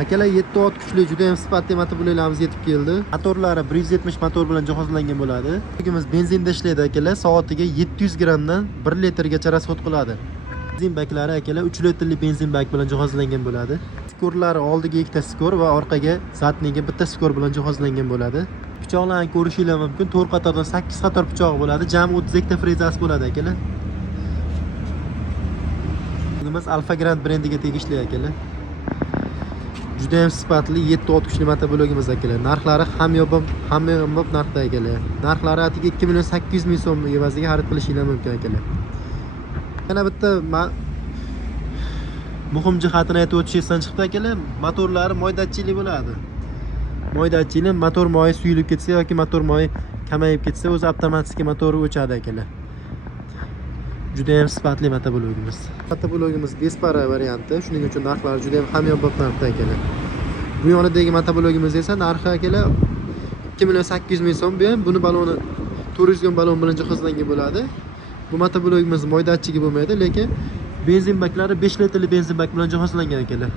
Akalar 7 ot kuchli, juda ham sifatli motobloklarimiz yetib keldi. Motorlari 170 motor bilan jihozlangan bo'ladi. Bugimiz benzinda ishlaydi akalar, soatiga 700 grammdan 1 litrgacha rasxod qiladi. Benzin baklari akalar 3 litrli benzin bak bilan jihozlangan bo'ladi. Skorlari oldiga ikkita skor va orqaga zatniga bitta skor bilan jihozlangan bo'ladi. Pichoqlarni ko'rishingiz mumkin. 4 qatordan 8 qator pichoq bo'ladi. Jami 32 ta frezasi bo'ladi akalar. Bugimiz Alfa Grand brendiga tegishli akalar. Juda ham sifatli 7 ot kuchli motoblogimiz akalar. Narxlari hamma narxda akalar. Narxlari atiga 2.800.000 so'm evaziga xarid qilishingiz mumkin akalar. Yana bitta muhim jihatini aytib o'tishdan chiqdi akalar. Motorlari moydatchilik bo'ladi. Moydatchilik motor moyi suyulib ketsa yoki motor moyi kamayib ketsa o'zi avtomatik motori o'chadi akalar. Juda ham sifatli motoblogimiz. Motoblogimiz bespara varianti, shuning uchun narxlari juda ham hamyonbop narxda akalar. Bu yonidagi motoblogimiz esa narxi akalar 2.800.000 so'm. Bu ham buni baloni 400 ga balon bilan jihozlangan bo'ladi. Bu motoblogimiz moydatchigi bo'lmaydi, lekin benzin baklari 5 litrli benzin bak bilan jihozlangan akalar.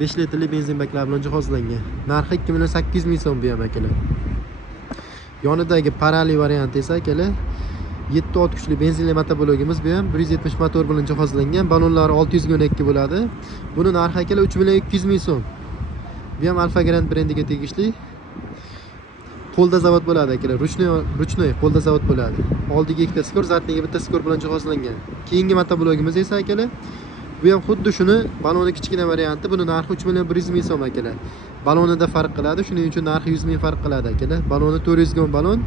5 litrli benzin baklar bilan jihozlangan. Narxi 2.800.000 so'm bu ham akalar. Yonidagi parali varianti esa akalar 7 ot kuchli benzinli motoblogimiz, bu ham 170 motor bilan jihozlangan. Balonlari 600 ga bo'ladi. Buni narxi akalar 3.200.000 so'm. Bu ham Alfa Grand brendiga tegishli. Qo'lda zavod bo'ladi akalar. Ruchnoy qo'lda zavod bo'ladi. Oldiga ikkita skor, zatniga bitta skor bilan jihozlangan. Keyingi motoblogimiz esa akalar, bu ham xuddi shuni baloni kichkina varianti. Buni narxi 3.100.000 so'm akalar. Balonida farq qiladi, shuning uchun narxi 100.000 farq qiladi akalar. Baloni 400 ga balon.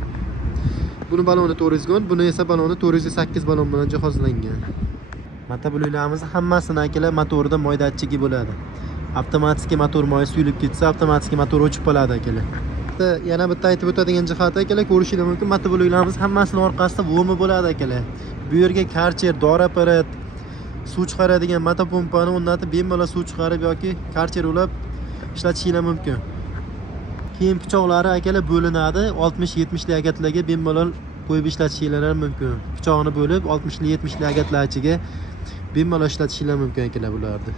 Buni baloni 400 ga, buni esa baloni 408 balon bilan jihozlangan. Motobloklarimiz hammasini akalar motorida moydatchigi bo'ladi. Avtomatik motor moyi suyulib ketsa, avtomatik motor o'chib qoladi akalar. Yana bitta aytib o'tadigan jihati akalar, ko'rishingiz mumkin, motobloklarimiz hammasining orqasida vomi bo'ladi akalar. Bu yerga karcher, dori apparat, suv chiqaradigan motopompani o'rnatib bemalol suv chiqarib yoki karcher ulab ishlatishingiz mumkin. Keyin pichoqlari akalar bo'linadi. 60-70 li agatlarga bemalol qo'yib ishlatishingiz mumkin. Pichoqni bo'lib 60-70 li agatlar ichiga bemalol ishlatishingiz mumkin akalar bularni.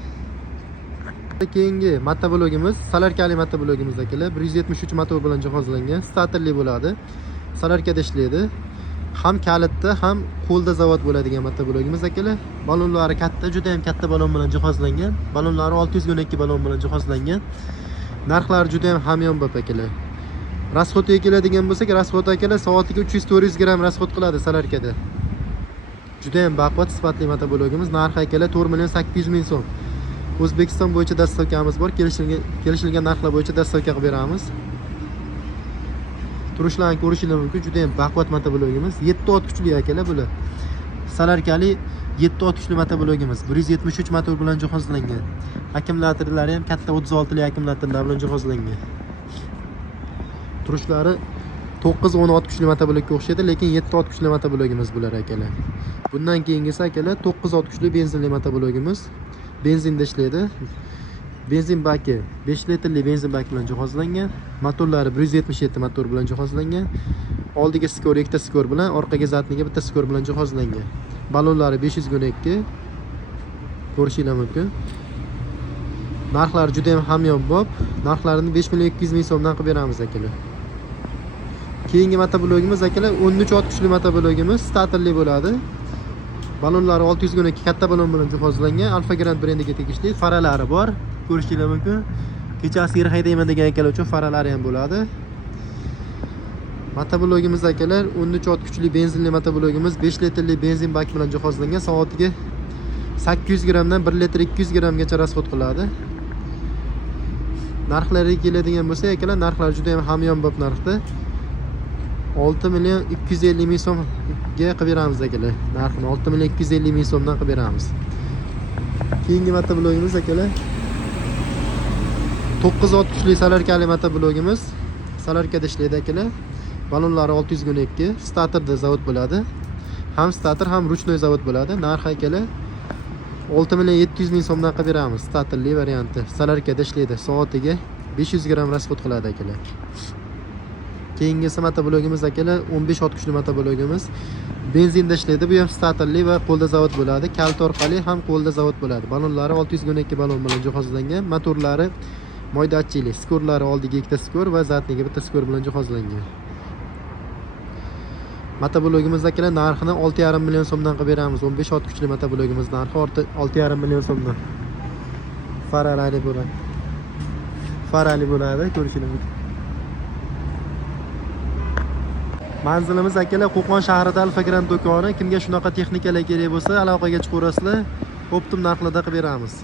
Keyingi motoblogimiz solarkali motoblogimiz akalar. 173 motor bilan jihozlangan, statorli bo'ladi. Solarkada ishlaydi. Ham kalitda, ham qo'lda zavod bo'ladigan motoblogimiz akalar. Balonlari katta, juda ham katta balon bilan jihozlangan. Balonlari 612 balon bilan jihozlangan. Narxlari juda ham hamyonbop akalar. Rasxodga keladigan bo'lsak, rasxod akalar soatiga 300-400 gram rasxod qiladi solarkada. Juda ham baquvvat sifatli motoblogimiz. Narxi akalar 4.800.000 so'm. O'zbekiston bo'yicha dastavkamiz bor. Kelishilgan narxlar bo'yicha dastavka qilib beramiz. Turishlarni ko'rishingiz mumkin. Juda ham baquvvat motoblogimiz. 7 ot kuchli akalar bular. Solarkali 7 ot kuchli motoblogimiz. 173 motor bilan jihozlangan. Akkumulyatorlari ham katta 36 li akkumulyatorlar bilan jihozlangan. Turishlari 9-10 ot kuchli motoblogga o'xshaydi, lekin 7 ot kuchli motoblogimiz bular akalar. Bundan keyingisi akalar 9 ot kuchli benzinli motoblogimiz. Benzinda ishlaydi. Benzin baki 5 litrli benzin bak bilan jihozlangan. Motorlari 177 motor bilan jihozlangan. Oldiga skor, ikkita skor bilan, orqaga zatniga bitta skor bilan jihozlangan. Balonlari 512. Ko'rishingiz mumkin. Narxlari juda ham hamyonbop. Narxlarini 5.200.000 so'mdan qilib beramiz akalar. Keyingi motoblogimiz akalar 13 ot kuchli motoblogimiz, statorli bo'ladi. Balonlari 612 katta balon bilan jihozlangan. Alfa Grand brendiga tegishli. Faralari bor. Ko'rishingiz mumkin. Kechasi yer haydayman degan akalar uchun faralari ham bo'ladi. Motoblogimiz akalar 13 ot kuchli benzinli motoblogimiz, 5 litrli benzin bak bilan jihozlangan. Soatiga 800 gramdan 1 litr 200 gramgacha rasxod qiladi. Narxlariga keladigan bo'lsa akalar, narxlar juda ham hamyonbop narxda. 6.250.000 so'mga qilib beramiz akalar. Narxini 6.250.000 so'mdan qilib beramiz. Keyingi motoblogimiz akalar 9 ot kuchli solarkali motoblogimiz. Solarkada ishlaydi akalar. Balonlari 612, statorda zavod bo'ladi. Ham stator, ham ruchnoy zavod bo'ladi. Narxi akalar 6.700.000 so'mdan qilib beramiz. Statorli varianti. Solarkada ishlaydi. Soatiga 500 gram rasxod qiladi akalar. Keyingisi motoblogimiz akalar 15 ot kuchli motoblogimiz. Benzinda ishlaydi. Bu ham statorli va qo'lda zavod bo'ladi. Kalt orqali ham qo'lda zavod bo'ladi. Balonlari 612 balon bilan jihozlangan. Motorlari moydachili, skorlari oldiga ikkita skor va zadniga bitta skor bilan jihozlangan. Motoblogimiz akalar narxini 6,5 million so'mdan qilib beramiz. 15 ot kuchli motoblogimiz narxi 6,5 million so'mdan. Farali bo'ladi. Farali bo'ladi, ko'rishingiz mumkin. Manzilimiz akalar Qo'qon shahrida Alfa-Grand do'koni. Kimga shunaqa texnikalar kerak bo'lsa, aloqaga chiqaverasizlar. Optim narxlarda qilib beramiz.